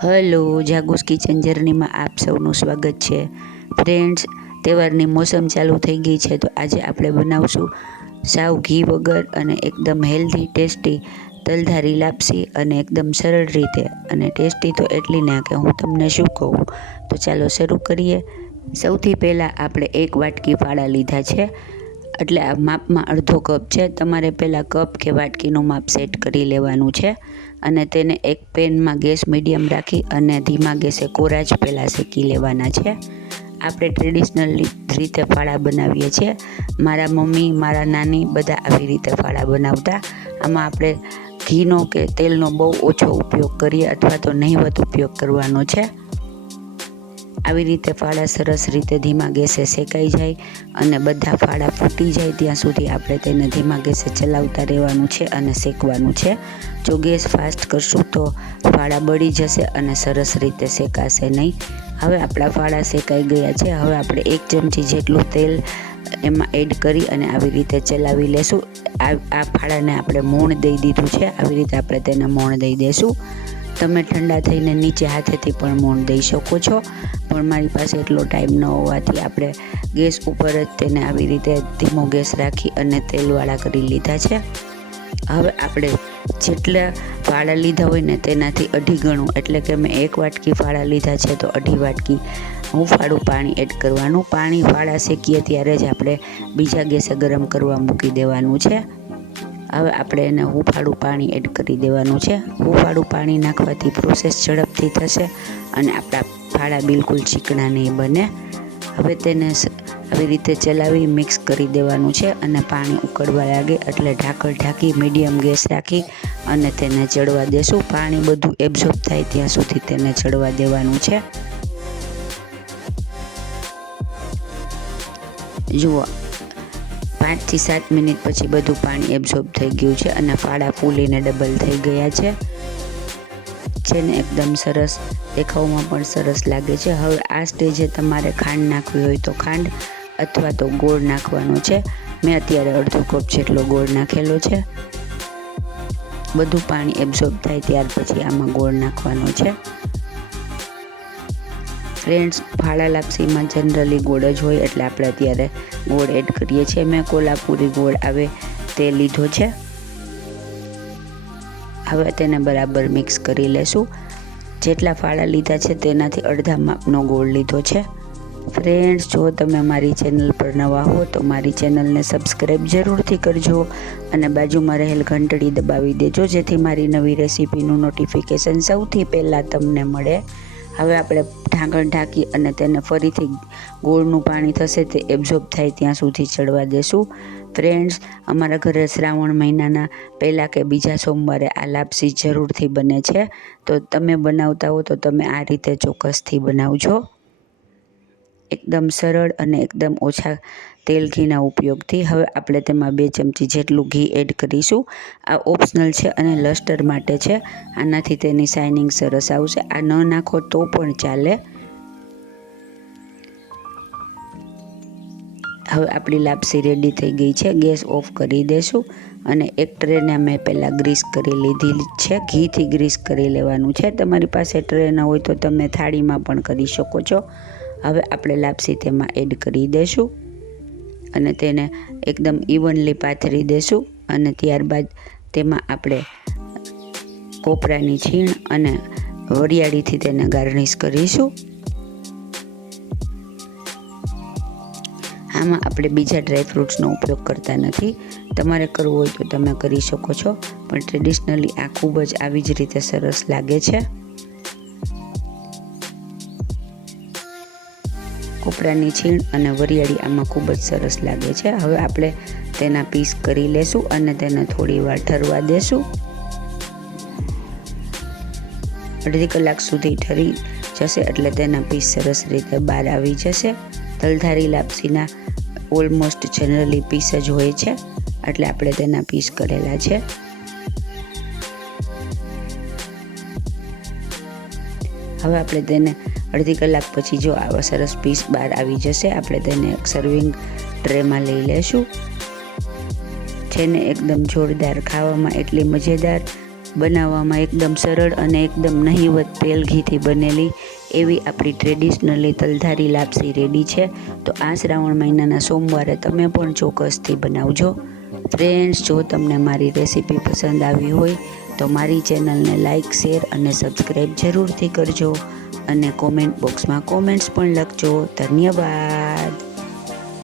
Hello, જાગુસ kitchen જર્નીમાં આપ સૌનું સ્વાગત છે. ફ્રેન્ડ્સ, તહેવારની મોસમ ચાલુ થઈ ગઈ છે, તો આજે આપણે બનાવશું સાવ ઘી વગર અને એકદમ હેલ્ધી ટેસ્ટી તલધારી લાપસી, અને એકદમ સરળ રીતે. અને ટેસ્ટી તો એટલી ના કે હું તમને શું કહું. તો ચાલો શરૂ કરીએ. સૌથી પહેલાં આપણે 1 વાટકી ફાળા લીધા છે, એટલે આ માપમાં અડધો કપ છે. તમારે પહેલાં કપ કે વાટકીનું માપ સેટ કરી લેવાનું છે, અને તેને એક પેનમાં ગેસ મીડિયમ રાખી અને ધીમા ગેસે કોરા જ પહેલાં શેકી લેવાના છે. આપણે ટ્રેડિશનલ રીતે ફાળા બનાવીએ છીએ. મારા મમ્મી, મારા નાની બધા આવી રીતે ફાળા બનાવતા. આમાં આપણે ઘીનો કે તેલનો બહુ ઓછો ઉપયોગ કરીએ, અથવા તો નહિવત ઉપયોગ કરવાનો છે. આવી રીતે ફાળા સરસ રીતે ધીમા ગેસે શેકાઈ જાય અને બધા ફાળા ફૂટી જાય ત્યાં સુધી આપણે તેને ધીમા ગેસે ચલાવતા રહેવાનું છે અને શેકવાનું છે. જો ગેસ ફાસ્ટ કરશું તો ફાળા બળી જશે અને સરસ રીતે શેકાશે નહીં. હવે આપણા ફાળા શેકાઈ ગયા છે. હવે આપણે 1 ચમચી જેટલું તેલ એમાં એડ કરી અને આવી રીતે ચલાવી લેશું. આ ફાળાને આપણે મોણ દઈ દીધું છે. આવી રીતે આપણે તેને મોણ દઈ દઈશું. તમે ઠંડા થઈને નીચે હાથેથી પણ મોણ દઈ શકો છો, પણ મારી પાસે એટલો ટાઈમ ન હોવાથી આપણે ગેસ ઉપર જ તેને આવી રીતે ધીમો ગેસ રાખી અને તેલવાળા કરી લીધા છે. હવે આપણે જેટલા ફાળા લીધા હોય ને તેનાથી 2.5 ગણું, એટલે કે મેં 1 વાટકી ફાળા લીધા છે તો 2.5 વાટકી હુંફાળું પાણી એડ કરવાનું. પાણી ફાળા શેકીએ ત્યારે જ આપણે બીજા ગેસે ગરમ કરવા મૂકી દેવાનું છે. હવે આપણે એને હુંફાળું પાણી એડ કરી દેવાનું છે. હુંફાળું પાણી નાખવાથી પ્રોસેસ ઝડપથી થશે અને આપણા ફાળા બિલકુલ ચીકણા નહીં બને. હવે તેને આવી રીતે ચલાવી મિક્સ કરી દેવાનું છે, અને પાણી ઉકળવા લાગે એટલે ઢાંકણ ઢાંકી મીડિયમ ગેસ રાખી અને તેને ચડવા દેશું. પાણી બધું એબ્ઝોર્બ થાય ત્યાં સુધી તેને ચડવા દેવાનું છે. જુઓ, 5 થી 7 મિનિટ પછી બધું પાણી એબ્ઝોર્બ થઈ ગયું છે અને ફાળા ફૂલીને ડબલ થઈ ગયા છે. જેને એકદમ સરસ, દેખાવમાં પણ સરસ લાગે છે. હવે આ સ્ટેજે તમારે ખાંડ નાખવી હોય તો ખાંડ, અથવા તો ગોળ નાખવાનો છે. મેં અત્યારે અડધો કપ જેટલો ગોળ નાખેલો છે. બધું પાણી એબ્ઝોર્બ થાય ત્યાર પછી આમાં ગોળ નાખવાનો છે. ફ્રેન્ડ્સ, ફાળા લાપસીમાં જનરલી ગોળ જ હોય, એટલે આપણે અત્યારે ગોળ એડ કરીએ છીએ. મેં કોલ્હાપુરી ગોળ આવે તે લીધો છે. હવે તેને બરાબર મિક્સ કરી લેશું. જેટલા ફાળા લીધા છે તેનાથી અડધા માપનો ગોળ લીધો છે. ફ્રેન્ડ્સ, જો તમે મારી ચેનલ પર નવા હો તો મારી ચેનલને સબસ્ક્રાઈબ જરૂરથી કરજો અને બાજુમાં રહેલ ઘંટડી દબાવી દેજો, જેથી મારી નવી રેસીપીનું નોટિફિકેશન સૌથી પહેલાં તમને મળે. હવે આપણે ઢાંકણ ઢાંકી અને તેને ફરીથી ગોળનું પાણી થશે તે એબ્ઝોર્બ થાય ત્યાં સુધી ચડવા દેશું. ફ્રેન્ડ્સ, અમારા ઘરે શ્રાવણ મહિનાના પહેલાં કે બીજા સોમવારે આ લાપસી જરૂરથી બને છે, તો તમે બનાવતા હો તો તમે આ રીતે ચોક્કસથી બનાવજો. એકદમ સરળ અને એકદમ ઓછા તેલ ઘીના ઉપયોગથી. હવે આપણે તેમાં 2 ચમચી જેટલું ઘી એડ કરીશું. આ ઓપ્શનલ છે અને લસ્ટર માટે છે. આનાથી તેની શાઇનિંગ સરસ આવશે. આ ન નાખો તો પણ ચાલે. હવે આપણી લાપસી રેડી થઈ ગઈ છે. ગેસ ઓફ કરી દેશું અને એક ટ્રેને મેં પહેલાં ગ્રીસ કરી લીધી છે. ઘીથી ગ્રીસ કરી લેવાનું છે. તમારી પાસે ટ્રે ન હોય તો તમે થાળીમાં પણ કરી શકો છો. હવે આપણે લાપસી તેમાં એડ કરી દઈશું અને તેને એકદમ ઇવનલી પાથરી દઈશું, અને ત્યારબાદ તેમાં આપણે કોપરાની છીણ અને વરિયાળીથી તેને ગાર્નિશ કરીશું. આમાં આપણે બીજા ડ્રાયફ્રૂટ્સનો ઉપયોગ કરતા નથી. તમારે કરવું હોય તો તમે કરી શકો છો, પણ ટ્રેડિશનલી આ ખૂબ જ આવી જ રીતે સરસ લાગે છે. કોપરાની છીણ અને વરિયાળી આમાં ખૂબ જ સરસ લાગે છે. હવે આપણે તેના પીસ કરી લેશું અને તેને થોડી વાર ઠરવા દેશું. 1.5 કલાક સુધી ઠરી જશે એટલે તેના પીસ સરસ રીતે બહાર આવી જશે. તલધારી લાપસીના ઓલમોસ્ટ જનરલી પીસ જ હોય છે, એટલે આપણે તેના પીસ કરેલા છે. હવે આપણે તેને 1.5 કલાક પછી જો આવા સરસ પીસ બહાર આવી જશે, આપણે તેને એક સર્વિંગ ટ્રેમાં લઈ લેશું. જેને એકદમ જોરદાર, ખાવામાં એટલી મજેદાર બનાવવામાં એકદમ સરળ અને એકદમ નહીવત તેલ ઘીથી બનેલી એવી આપણી ટ્રેડિશનલી તલધારી લાપસી રેડી છે. તો આ શ્રાવણ મહિનાના સોમવારે તમે પણ ચોક્કસથી બનાવજો. ફ્રેન્ડ્સ, જો તમને મારી રેસીપી પસંદ આવી હોય તો મારી ચેનલને લાઇક, શેર અને સબસ્ક્રાઈબ જરૂરથી કરજો અને કોમેન્ટ બોક્સમાં કોમેન્ટ્સ પણ લખજો. ધન્યવાદ.